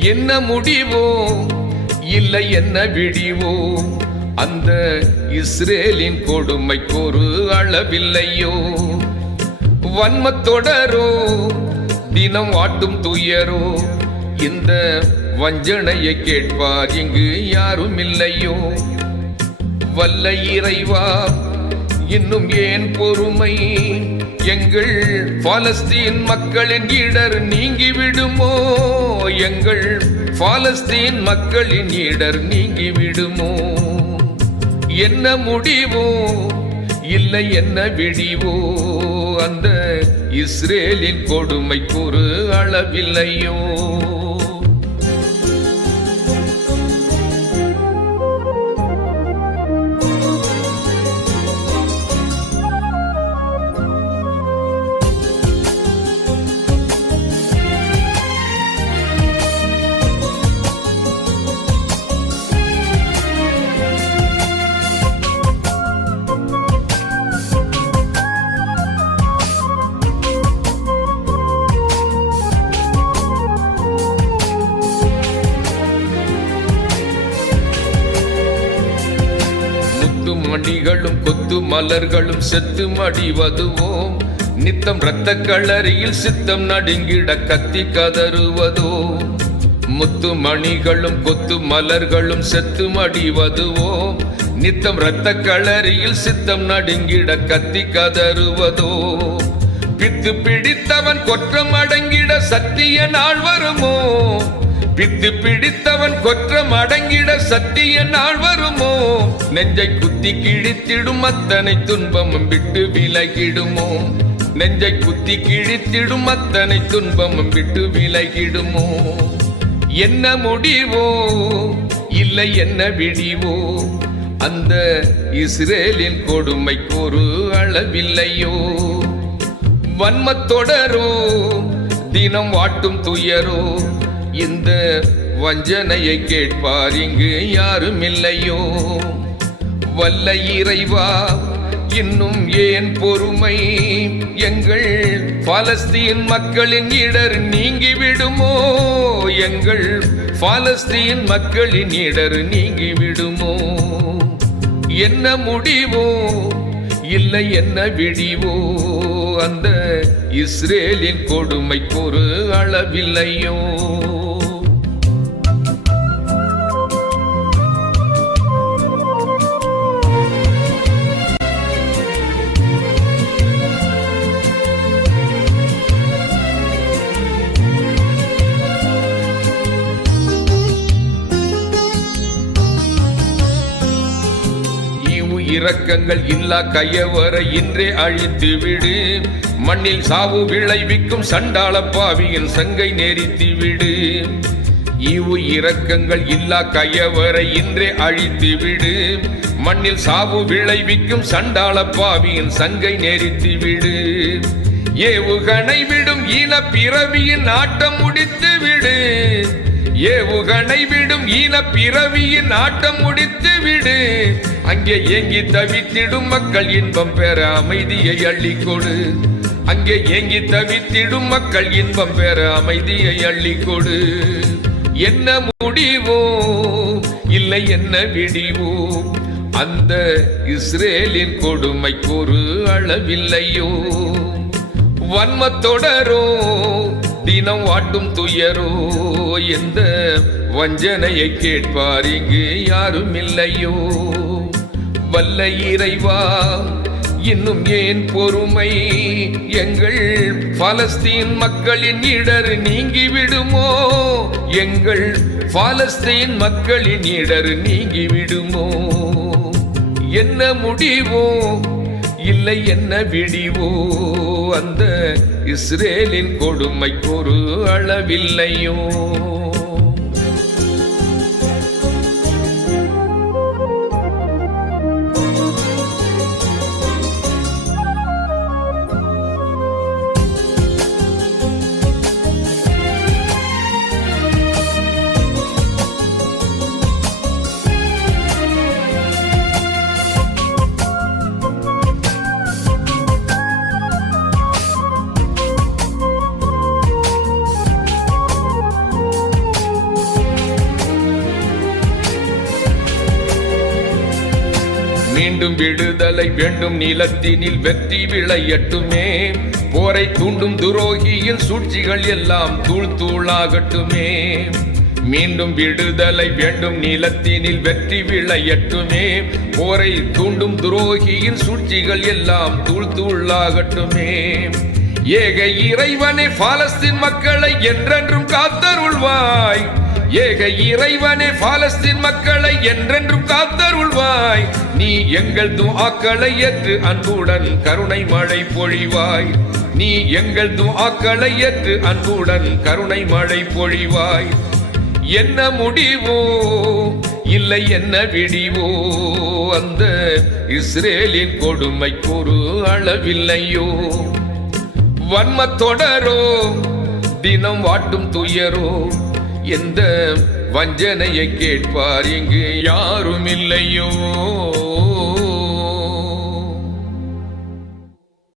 என்ன முடிவோ இல்லை என்ன விடிவோ அந்த இஸ்ரேலின் கொடுமைக்கு ஒரு அளவில்லையோ? வன்ம தொடரோ? தினம் வாட்டும் துயரோ? இந்த வஞ்சனையை கேட்பார் இங்கு யாரும் இல்லையோ வல்ல இறைவா இன்னும் ஏன் பொறுமை? எங்கள் பாலஸ்தீன் மக்களின் இடர் நீங்கிவிடுமோ? எங்கள் பாலஸ்தீன் மக்களின் இடர் நீங்கிவிடுமோ? என்ன முடிவோ? இல்லை என்ன விடிவோ? அந்த இஸ்ரேலின் கொடுமைக்கு ஒரு அளவில்லையோ? மணிகளும் கொத்து மலர்களும் செத்து மடிவதுவோம். நித்தம் இரத்த களரியில் சித்தம் நடுங்கிட கத்தி கதறுவதோ முத்து மணிகளும் கொத்து மலர்களும் செத்து மடிவதுவோ நித்தம் இரத்த களரியில் சித்தம் நடுங்கிட கத்தி கதறுவதோ பித்து பிடித்தவன் கொற்றம் அடங்கிட சத்திய நாள் வருமோ? பித்து பிடித்தவன் கொற்றம் அடங்கிட சத்திய நாள் வருமோ? நெஞ்சை குத்தி கிழித்திடும் அத்தனை துன்பமும் விட்டு விலகிடுமோ? நெஞ்சை குத்தி கிழித்திடும் அத்தனை துன்பமும் விட்டு விலகிடுமோ? என்ன முடிவோ? இல்லை என்ன விடிவோ? அந்த இஸ்ரேலின் கொடுமைக்கு ஒரு அளவில்லையோ? வன்மத் தொடரோ? தினம் வாட்டும் துயரோ? இந்த வஞ்சனையை கேட்பார். இங்கு யாரும் இல்லையோ. வல்ல இறைவா இன்னும் ஏன் பொறுமை? எங்கள் பாலஸ்தீன் மக்களின் இடர் நீங்கிவிடுமோ? எங்கள் பாலஸ்தீன் மக்களின் இடர் நீங்கிவிடுமோ? என்ன முடிவோ? இல்லை என்ன விடிவோ? அந்த இஸ்ரேலின் கொடுமைக்கு ஒரு அளவில்லையோ? இரக்கங்கள் இல்லா கையவரை இன்றே அழித்து விடு. மண்ணில் சாவு விளைவிக்கும் சண்டாள பாவியின் சங்கை நெறித்து விடு. இவு இரக்கங்கள் இல்லா கையவரை இன்றே அழித்து விடு. மண்ணில் சாவு விளைவிக்கும் சண்டாள பாவியின் சங்கை நெறித்து விடு. ஏவுகணை விடும் ஈன பிறவியின் ஆட்டம் முடித்து விடு. ஏவுகணை விடும் ஈன பிறவியின் ஆட்டம் முடித்து விடு. அங்கே ஏங்கி தவித்திடும் மக்கள் இன்பம் பெற அமைதியை அள்ளிக்கொடு அங்கே ஏங்கி தவித்திடும் மக்கள் இன்பம் பெற அமைதியை அள்ளிக்கொடு என்ன முடிவோ இல்லை என்ன விடிவோ அந்த இஸ்ரேலின் கொடுமைக்கு ஒரு அளவில்லையோ. வன்ம தொடரோ தினம் வாட்டும் துயரோ எந்த வஞ்சனையை கேட்பார்? இங்கு யாரும் இல்லையோ. வல்ல இறைவா இன்னும் ஏன் பொறுமை? எங்கள் பாலஸ்தீன் மக்களின் இடர் நீங்கி விடுமோ எங்கள் பாலஸ்தீன் மக்களின் இடர் நீங்கி விடுமோ என்ன முடிவோ? இல்லை என்ன விடிவோ? அந்த இஸ்ரேலின் கொடுமைக்கு ஒரு அளவில்லையோ? விடுதலை வேண்டும் நிலத்தினில் வெற்றி விளையட்டுமே. போரை தூண்டும் துரோகியின் சூழ்ச்சிகள் எல்லாம் தூள் தூளாகட்டுமே. மீண்டும் விடுதலை வேண்டும் நிலத்தினில் வெற்றி விளையட்டுமே. போரை தூண்டும் துரோகியின் சூழ்ச்சிகள் எல்லாம் தூள் தூளாகட்டுமே. ஏக இறைவனே பாலஸ்தீன் மக்களை என்றென்றும் காத்தருள்வாய். ஏக இறைவனே பாலஸ்தீன் மக்களை என்றென்றும் காத்தருள்வாய் நீ எங்கள் துஆக்களை ஏற்று அன்புடன் கருணை மழை பொழிவாய். நீ எங்கள் துஆக்களை ஏற்று அன்புடன் கருணை மழை பொழிவாய். என்ன முடிவோ இல்லை என்ன விடிவோ அந்த இஸ்ரேலின் கொடுமை ஒரு அளவில்லையோ. வன்ம தொடரோ தினம் வாட்டும் துயரோ எந்த வஞ்சனையை கேட்பார் இங்கு யாரும் இல்லையோ